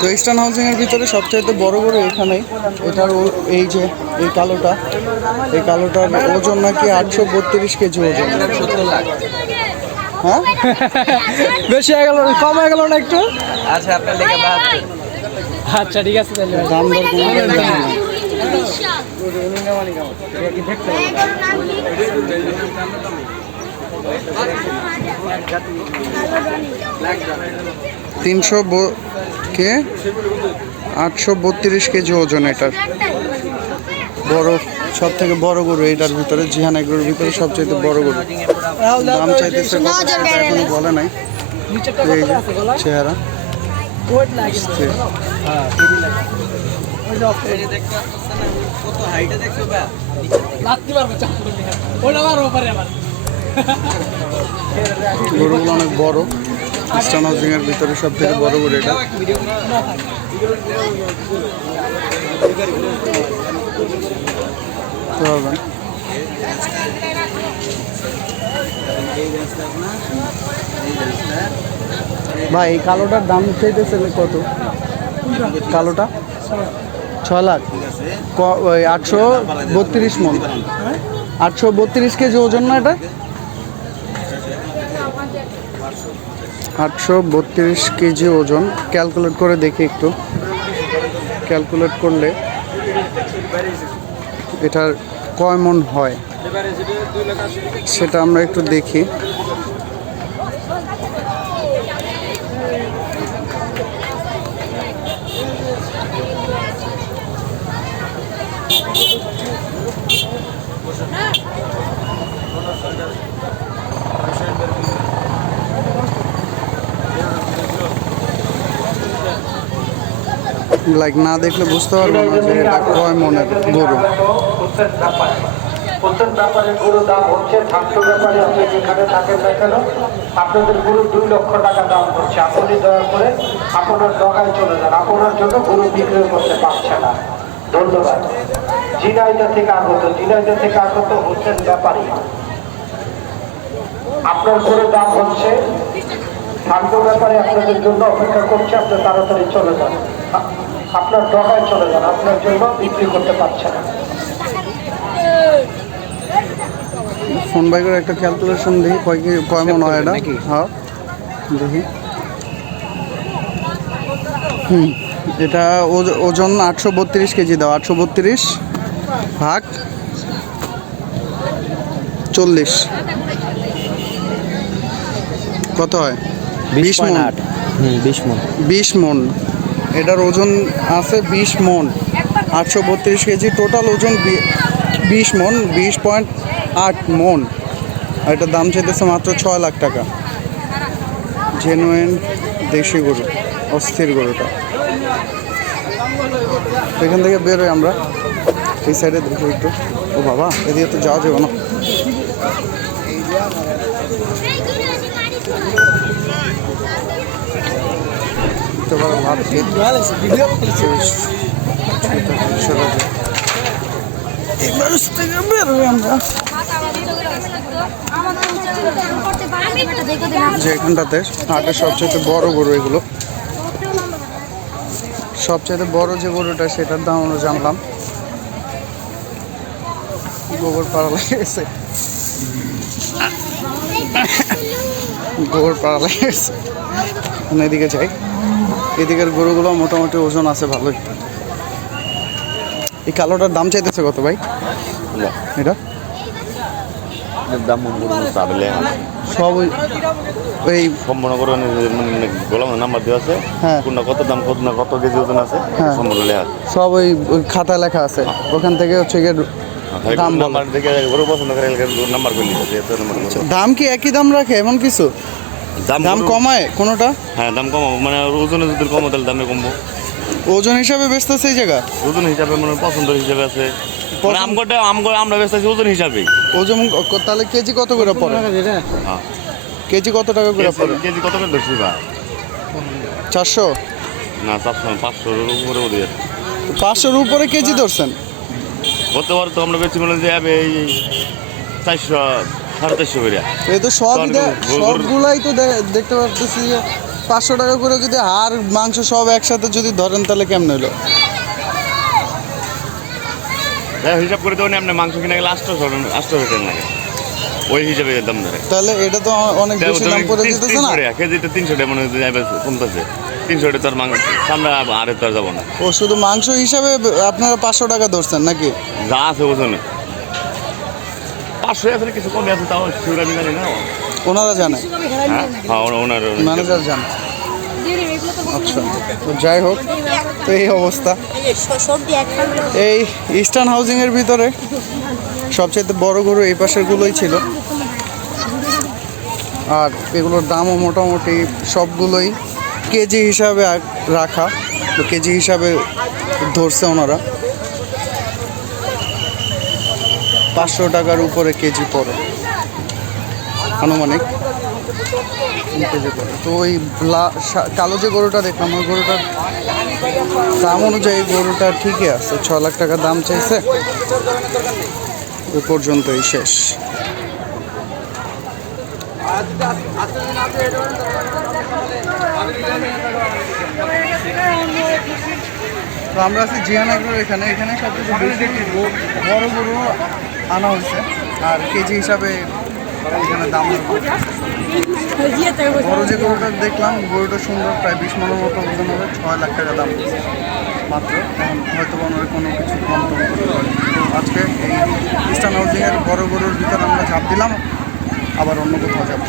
তো eastern housing এর ভিতরে সবচাইতে বড় গরু এখানেই। এটার এই যে এই কালোটার ওজন নাকি 832 কেজি ওজন। হ্যাঁ বেশি হয়ে গেল, কম হয়ে গেল না একটু? আচ্ছা আপনার লেগে 72। আচ্ছা ঠিক আছে তাহলে দাম দর কোনো জানি না। কে 832 কেজি ওজন এটার। বড় সব থেকে বড় গরু এটার ভিতরে, জিহান এগুলোর ভিতরে সবচেয়ে বড় গরু। দাম চাইতেছে কত সেটা এখনো বলে নাই। এই যে চেহারা গরুগুলো অনেক বড়। ইস্টার্ন হাউজিং এর ভিতরে সব থেকে বড় গরু এটা। ভাই এই কালোটার দাম চাইতেছে কত? কালোটা 6 লাখ। 832 মন, 832 কেজি ওজন না এটা? 832 কেজি ওজন। ক্যালকুলেট করে দেখি একটু, ক্যালকুলেট করলে এটার কয় মন হয় সেটা আমরা একটু দেখি। লাইক না দেখলে বুঝতে পারবো না যে এটা কয় মনের গরু। প্রত্যেক ব্যাপারে গরুর দাম হচ্ছে 500 ব্যাপারে আপনি যেখানে থাকেন না কেন আপনাদের গরু 2 লক্ষ টাকা দাম হচ্ছে। আপনি দয়া করে আপনার ডগায় চলে যান, আপনার জন্য গরু বিক্রয় করতে পারছে না। ধন্যবাদ। ঝিনাইদহ থেকে আগত হচ্ছেন ব্যাপারী। আপনার গরুর দাম হচ্ছে 500 ব্যাপারে আপনাদের জন্য অপেক্ষা করছে, আপনি তাড়াতাড়ি চলে যান, আপনার ডগায় চলে যান, আপনার জন্য বিক্রি করতে পারছে না। ফোন বাই করে একটা ক্যালকুলেশন দেখি কয় মন হয় এটা। হ্যাঁ দেখি। এটা ওজন 832 কেজি দাও। 832 ভাগ 40 কত হয়? 20 মন। 20 মন। এটার ওজন আছে 20 মন। 832 কেজি টোটাল ওজন 20 মন, 20.8 মন। আর এটার দাম চাইতেছে মাত্র 6 লাখ টাকা। জেনুইন দেশি গরু, অস্থির গরুটা। এখান থেকে বেরোই আমরা, এই সাইডে দেখি একটু। ও বাবা, এদিকে তো যাওয়া যাবে না। যে এখানটাতে হাটের সবচেয়ে বড় গরু এগুলো, সবচেয়ে বড় যে গরুটা সেটার দাম আমরা জানলাম। গোবর পাড়া লেগেছে, গোবর পাড়া লেগেছে। এদিকে যাই, এদিকের গরুগুলো মোটামুটি ওজন আছে ভালোই। এই কালোটার দাম চাইতেছে কত ভাই? এটা দাম সব ওই সম্পূর্ণ করে গোলাম নাম্বার দেওয়া আছে। হ্যাঁ, কোনটা কত দাম, কত না কত কেজি ওজন আছে, হ্যাঁ সম্পূর্ণ লেখা সব ওই খাতায় লেখা আছে। ওখান থেকে হচ্ছে গিয়ে দাম নাম্বার দেখে গরু পছন্দ করে নাম্বার করে নিচ্ছে। দাম কি একই দাম রাখে এমন কিছু? দাম কমায় কোনোটা? হ্যাঁ দাম কমাবো, মানে ওজনে যদি কমো তাহলে দামে কমবো। ওজন হিসাবে বেচতেছে এই জায়গা? ওজন হিসাবে মানে পছন্দের হিসাবে আছে। আমরা বেচতেছি ওজন হিসাবে। ওজন তাহলে কেজি কত করে পড়ে? কেজি কত টাকা করে পড়ে? কেজি কত করে ধরছি বা 400 না 500 উপরে ওদের 500-র উপরে কেজি ধরছেন? গতবার তো আমরা বেশি বলে যে এই 400 450 করে। এই তো সবগুলাই তো দেখতে পাচ্ছি যে 500 টাকা করে যদি হাড় মাংস সব একসাথে যদি ধরেন তাহলে কেমন হলো? হিসাব করে দেবেন আপনি মাংস কিনে গেলে 800 টাকা লাগে ওই হিসাবে দাম ধরে। তাহলে এটা তো অনেক বেশি দাম পড়ে যেতেছে না? কেজিতে 300 টাকা মনে হয় কমতেছে। 300 টাকা তার মাংস আমরা আরে তো আর যাবো না। ও শুধু মাংস হিসাবে আপনারা 500 টাকা ধরছেন নাকি? যা আছে ওজনে 500 আছে, কিছু কমে আছে, তাও শিউরা আমি জানি না। ওনারা জানে, হ্যাঁ ওনার ম্যানেজার জানে। আচ্ছা, তো যাই হোক, তো এই অবস্থা। এই ইস্টার্ন হাউজিংয়ের ভিতরে সবচেয়ে বড় গরু এই পাশেরগুলোই ছিল, আর এগুলোর দামও মোটামুটি সবগুলোই কেজি হিসাবে রাখা, তো কেজি হিসাবে ধরছে ওনারা। 500 টাকার উপরে কেজি পড়ে আনুমানিক কেজি পড়ে। তো ওই কালো যে গরুটা দেখলাম, ওই গরুটার দাম অনুযায়ী গরুটা ঠিকই আছে, 6 লাখ টাকা দাম চাইছে, ওই পর্যন্তই শেষ। তো আমরা আছি জিয়ান এগ্রোর এখানে সবচেয়ে বেশি বড় গরু আনা হয়েছে, আর কেজি হিসাবে এখানে দাম বড় যে গরুটা দেখলাম, গরুটা সুন্দর, প্রায় 20 মনের মতো ওজন হবে, 6 লাখ টাকা দাম মাত্র। এখন হয়তো ওনার কোনো কিছু কম টম করতে পারে। তো আজকে এই ইস্টার্ন হাউজিংয়ের বড় গরুর ভিতরে আমরা ঝাঁপ দিলাম, আবার অন্য কোথাও যাবো।